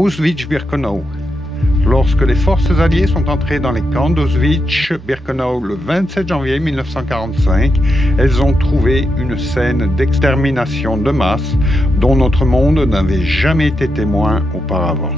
Auschwitz-Birkenau. Lorsque les forces alliées sont entrées dans les camps d'Auschwitz-Birkenau le 27 janvier 1945, elles ont trouvé une scène d'extermination de masse dont notre monde n'avait jamais été témoin auparavant.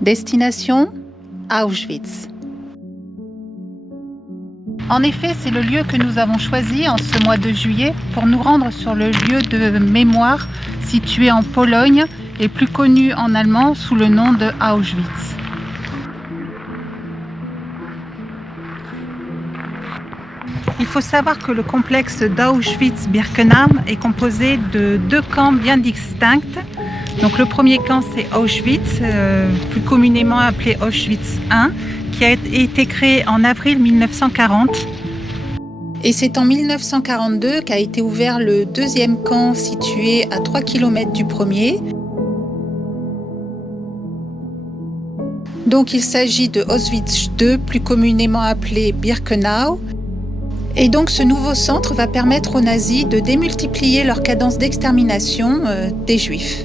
Destination Auschwitz. En effet, c'est le lieu que nous avons choisi en ce mois de juillet pour nous rendre sur le lieu de mémoire situé en Pologne et plus connu en allemand sous le nom de Auschwitz. Il faut savoir que le complexe d'Auschwitz-Birkenau est composé de deux camps bien distincts. Donc le premier camp, c'est Auschwitz, plus communément appelé Auschwitz I, qui a été créé en avril 1940. Et c'est en 1942 qu'a été ouvert le deuxième camp situé à 3 km du premier. Donc il s'agit de Auschwitz II, plus communément appelé Birkenau. Et donc ce nouveau centre va permettre aux nazis de démultiplier leur cadence d'extermination des Juifs.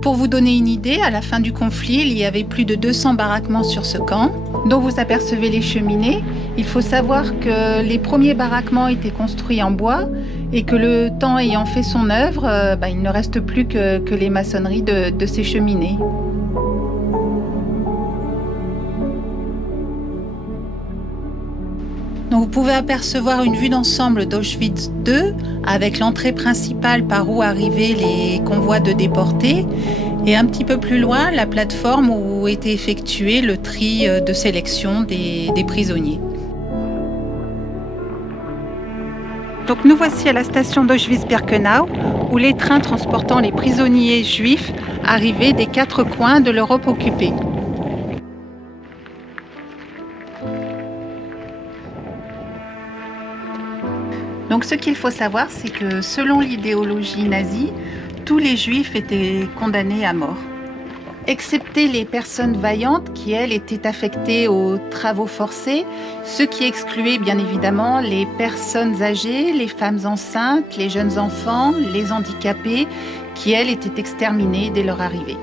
Pour vous donner une idée, à la fin du conflit, il y avait plus de 200 baraquements sur ce camp, dont vous apercevez les cheminées. Il faut savoir que les premiers baraquements étaient construits en bois et que le temps ayant fait son œuvre, il ne reste plus que les maçonneries de ces cheminées. Donc vous pouvez apercevoir une vue d'ensemble d'Auschwitz II avec l'entrée principale par où arrivaient les convois de déportés et un petit peu plus loin la plateforme où était effectué le tri de sélection des prisonniers. Donc nous voici à la station d'Auschwitz-Birkenau où les trains transportant les prisonniers juifs arrivaient des 4 coins de l'Europe occupée. Donc ce qu'il faut savoir, c'est que selon l'idéologie nazie, tous les juifs étaient condamnés à mort. Excepté les personnes vaillantes qui, elles, étaient affectées aux travaux forcés, ce qui excluait bien évidemment les personnes âgées, les femmes enceintes, les jeunes enfants, les handicapés, qui, elles, étaient exterminés dès leur arrivée.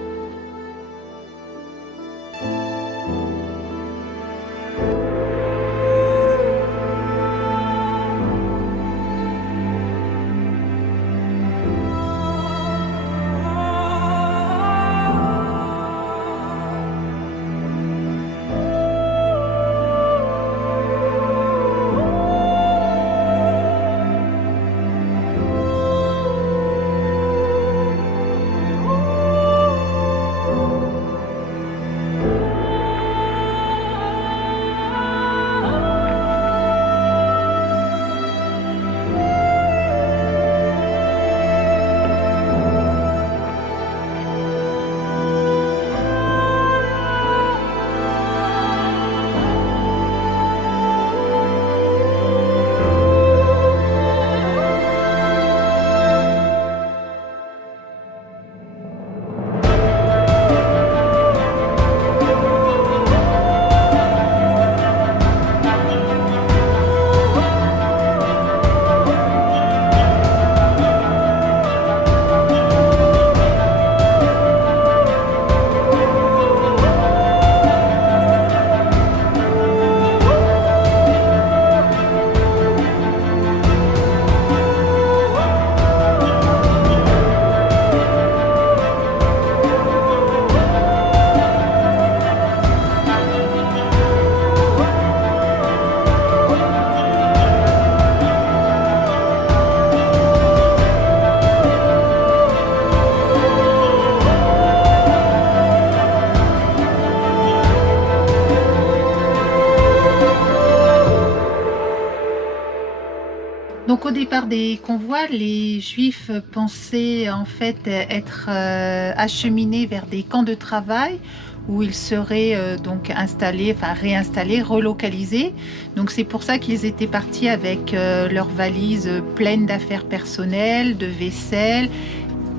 plupart des convois, les Juifs pensaient en fait être acheminés vers des camps de travail où ils seraient donc installés, enfin réinstallés, relocalisés. Donc c'est pour ça qu'ils étaient partis avec leurs valises pleines d'affaires personnelles, de vaisselle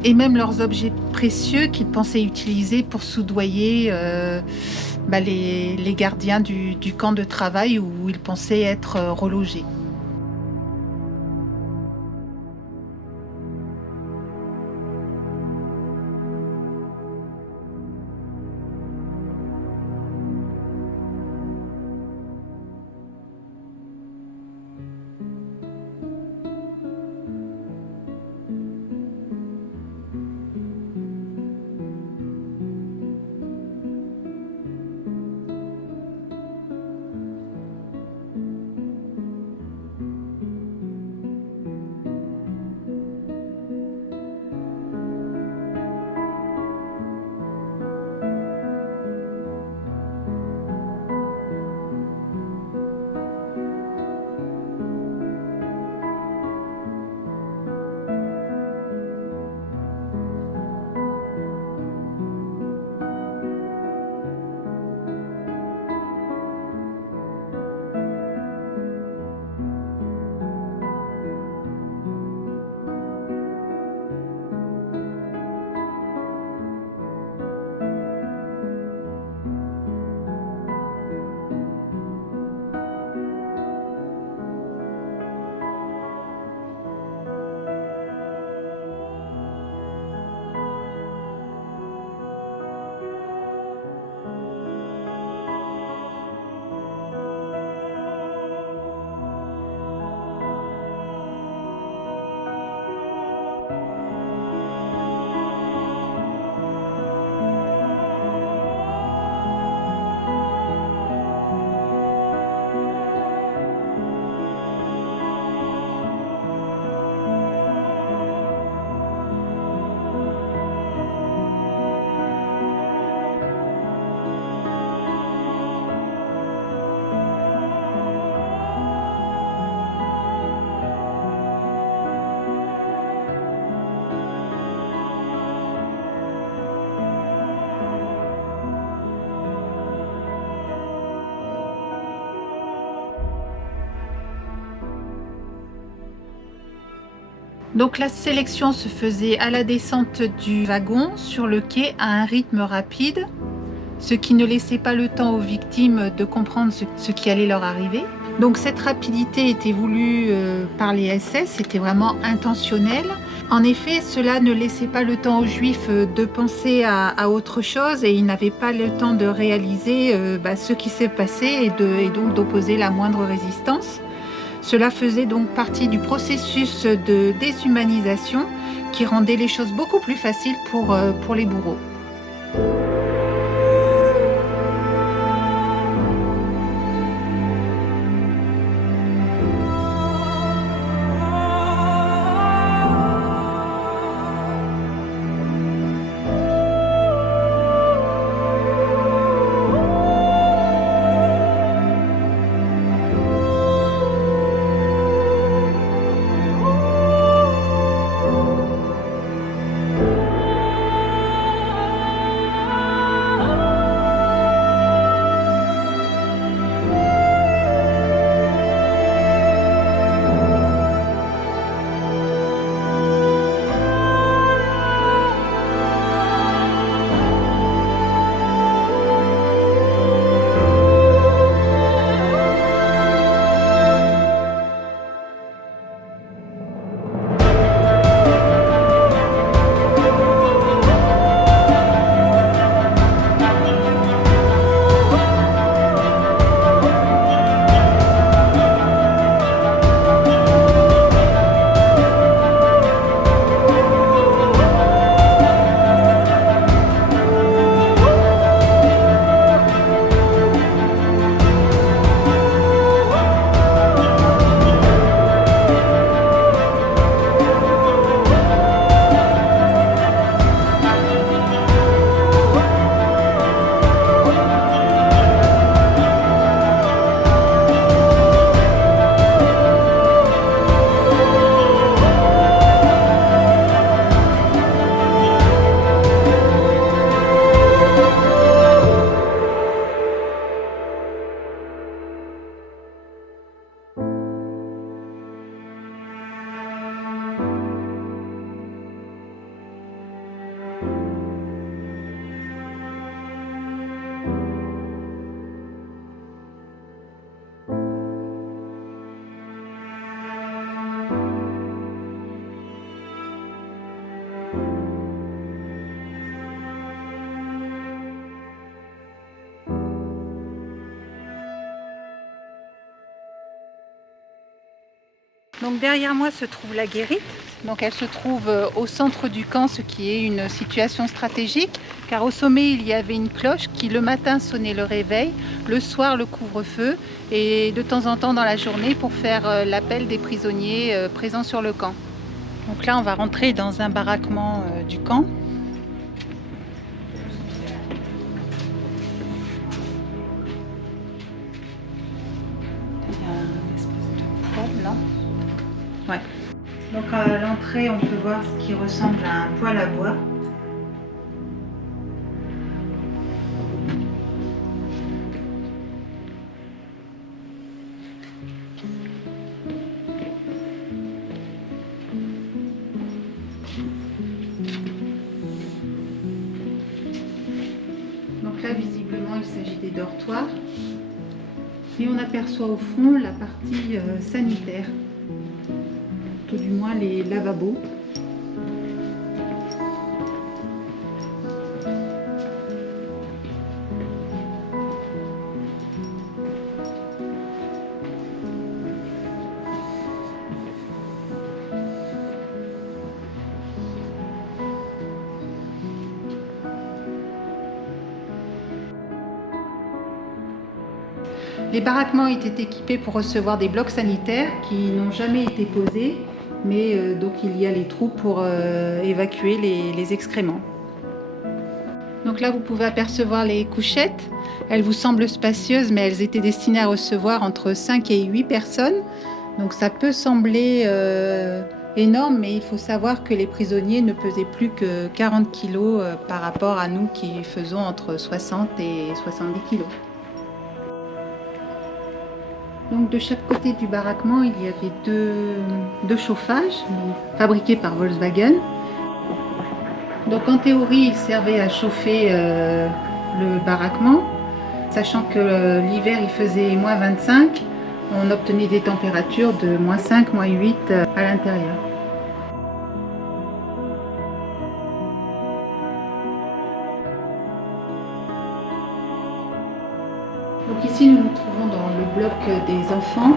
et même leurs objets précieux qu'ils pensaient utiliser pour soudoyer les gardiens du camp de travail où ils pensaient être relogés. Donc la sélection se faisait à la descente du wagon sur le quai à un rythme rapide, ce qui ne laissait pas le temps aux victimes de comprendre ce qui allait leur arriver. Donc cette rapidité était voulue par les SS, c'était vraiment intentionnel. En effet, cela ne laissait pas le temps aux Juifs de penser à autre chose et ils n'avaient pas le temps de réaliser ce qui s'est passé et donc d'opposer la moindre résistance. Cela faisait donc partie du processus de déshumanisation qui rendait les choses beaucoup plus faciles pour les bourreaux. Donc derrière moi se trouve la guérite. Donc elle se trouve au centre du camp, ce qui est une situation stratégique, car au sommet il y avait une cloche qui le matin sonnait le réveil, le soir le couvre-feu et de temps en temps dans la journée pour faire l'appel des prisonniers présents sur le camp. Donc là on va rentrer dans un baraquement du camp. Il y a une espèce de poêle là. Ouais. Donc à l'entrée, on peut voir ce qui ressemble à un poêle à bois. Donc là, visiblement, il s'agit des dortoirs. Et on aperçoit au fond la partie sanitaire. Tout du moins les lavabos. Les baraquements étaient équipés pour recevoir des blocs sanitaires qui n'ont jamais été posés. Mais donc il y a les trous pour évacuer les excréments. Donc là vous pouvez apercevoir les couchettes. Elles vous semblent spacieuses mais elles étaient destinées à recevoir entre 5 et 8 personnes. Donc ça peut sembler énorme mais il faut savoir que les prisonniers ne pesaient plus que 40 kg par rapport à nous qui faisons entre 60 et 70 kg. Donc de chaque côté du baraquement, il y avait deux chauffages fabriqués par Volkswagen. Donc en théorie, ils servaient à chauffer le baraquement. Sachant que l'hiver, il faisait moins 25, on obtenait des températures de moins 5, moins 8 à l'intérieur. Donc ici nous nous trouvons dans le bloc des enfants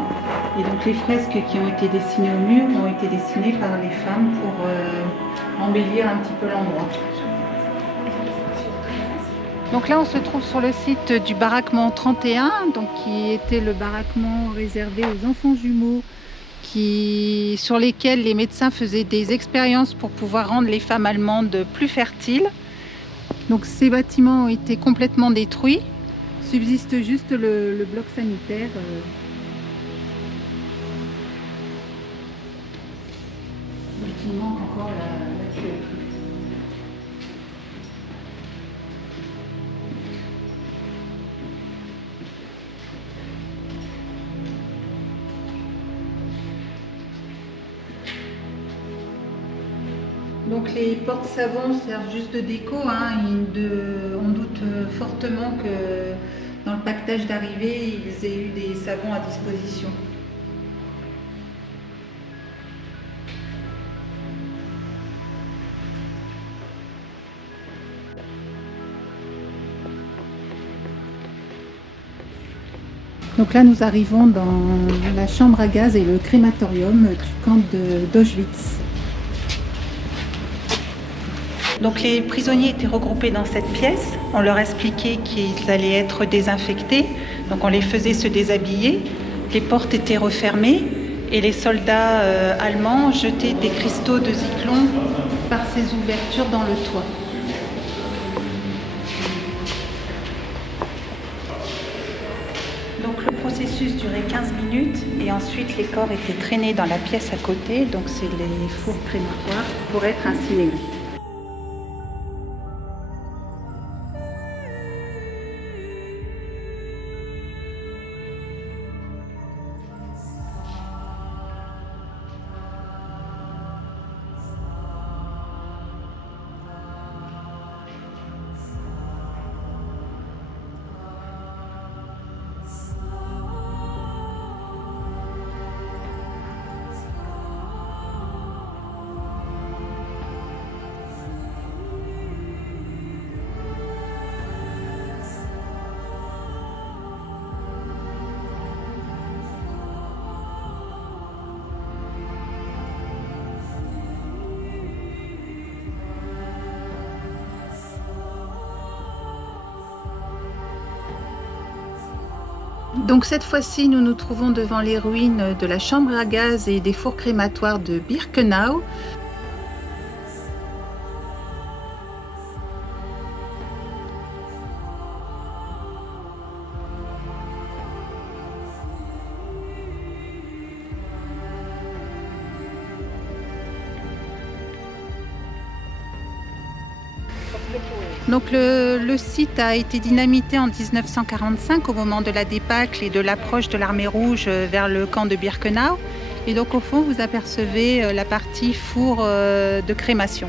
et donc les fresques qui ont été dessinées au mur ont été dessinées par les femmes pour embellir un petit peu l'endroit. Donc là on se trouve sur le site du baraquement 31, donc qui était le baraquement réservé aux enfants jumeaux sur lesquels les médecins faisaient des expériences pour pouvoir rendre les femmes allemandes plus fertiles. Donc ces bâtiments ont été complètement détruits. Subsiste juste le bloc sanitaire. Il manque encore la tuyauterie. Donc les portes savons servent juste de déco, hein. On doute fortement que dans le pactage d'arrivée, ils aient eu des savons à disposition. Donc là, nous arrivons dans la chambre à gaz et le crématorium du camp d'Auschwitz. Donc les prisonniers étaient regroupés dans cette pièce. On leur expliquait qu'ils allaient être désinfectés. Donc on les faisait se déshabiller. Les portes étaient refermées et les soldats allemands jetaient des cristaux de Zyklon par ces ouvertures dans le toit. Donc le processus durait 15 minutes et ensuite les corps étaient traînés dans la pièce à côté. Donc c'est les fours crématoires pour être incinérés. Donc cette fois-ci, nous nous trouvons devant les ruines de la chambre à gaz et des fours crématoires de Birkenau. Donc le site a été dynamité en 1945 au moment de la débâcle et de l'approche de l'armée rouge vers le camp de Birkenau. Et donc au fond, vous apercevez la partie four de crémation.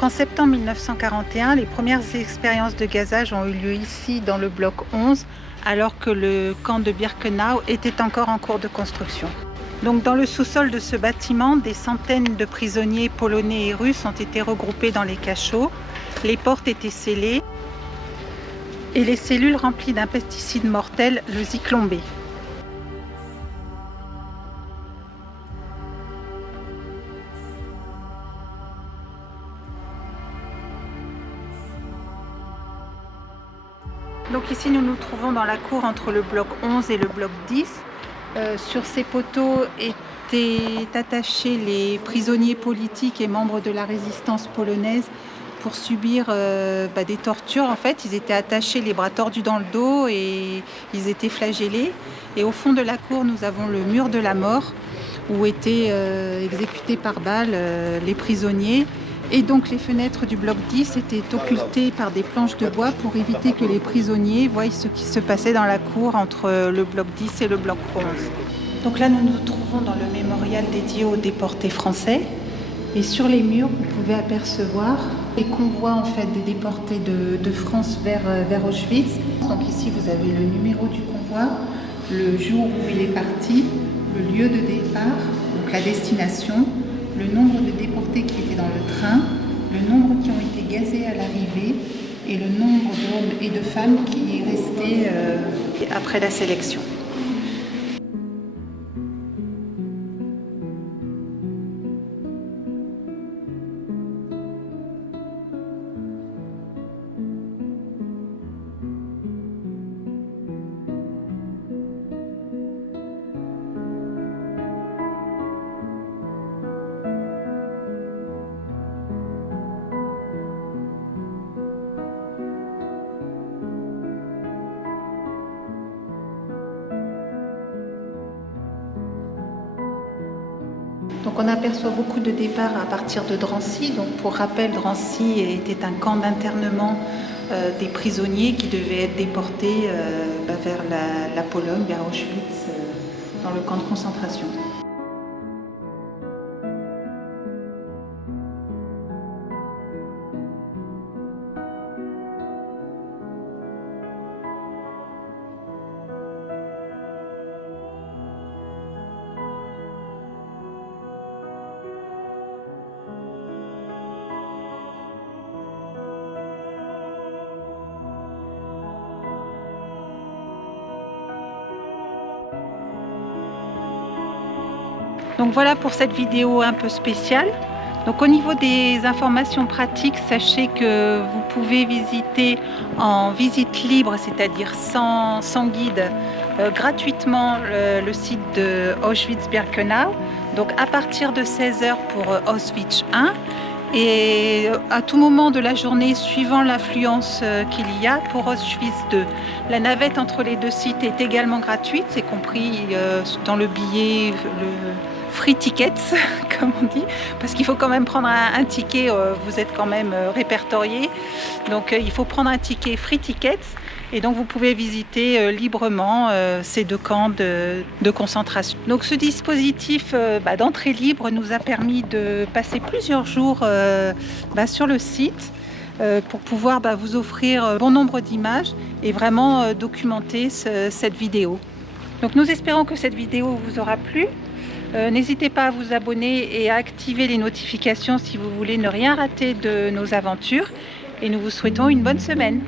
En septembre 1941, les premières expériences de gazage ont eu lieu ici dans le bloc 11, alors que le camp de Birkenau était encore en cours de construction. Donc dans le sous-sol de ce bâtiment, des centaines de prisonniers polonais et russes ont été regroupés dans les cachots. Les portes étaient scellées et les cellules remplies d'un pesticide mortel, le Zyklon B. Donc ici nous nous trouvons dans la cour entre le bloc 11 et le bloc 10. Sur ces poteaux étaient attachés les prisonniers politiques et membres de la résistance polonaise pour subir des tortures. En fait, ils étaient attachés les bras tordus dans le dos et ils étaient flagellés. Et au fond de la cour, nous avons le mur de la mort où étaient exécutés par balle les prisonniers. Et donc les fenêtres du bloc 10 étaient occultées par des planches de bois pour éviter que les prisonniers voient ce qui se passait dans la cour entre le bloc 10 et le bloc 11. Donc là, nous nous trouvons dans le mémorial dédié aux déportés français. Et sur les murs, vous pouvez apercevoir les convois en fait, des déportés de France vers Auschwitz. Donc ici, vous avez le numéro du convoi, le jour où il est parti, le lieu de départ, donc la destination, le nombre de déportés qui étaient dans le train, le nombre qui ont été gazés à l'arrivée et le nombre d'hommes et de femmes qui est resté après la sélection. Donc on aperçoit beaucoup de départs à partir de Drancy. Donc pour rappel, Drancy était un camp d'internement des prisonniers qui devaient être déportés vers la Pologne, vers Auschwitz, dans le camp de concentration. Donc voilà pour cette vidéo un peu spéciale. Donc au niveau des informations pratiques, sachez que vous pouvez visiter en visite libre, c'est-à-dire sans guide, gratuitement le site de Auschwitz-Birkenau. Donc à partir de 16h pour Auschwitz 1 et à tout moment de la journée suivant l'affluence qu'il y a pour Auschwitz 2. La navette entre les deux sites est également gratuite, c'est compris dans le billet, le free tickets comme on dit, parce qu'il faut quand même prendre un ticket, vous êtes quand même répertorié, donc il faut prendre un ticket free tickets et donc vous pouvez visiter librement ces deux camps de concentration. Donc ce dispositif d'entrée libre nous a permis de passer plusieurs jours sur le site pour pouvoir vous offrir bon nombre d'images et vraiment documenter cette vidéo. Donc nous espérons que cette vidéo vous aura plu. N'hésitez pas à vous abonner et à activer les notifications si vous voulez ne rien rater de nos aventures. Et nous vous souhaitons une bonne semaine.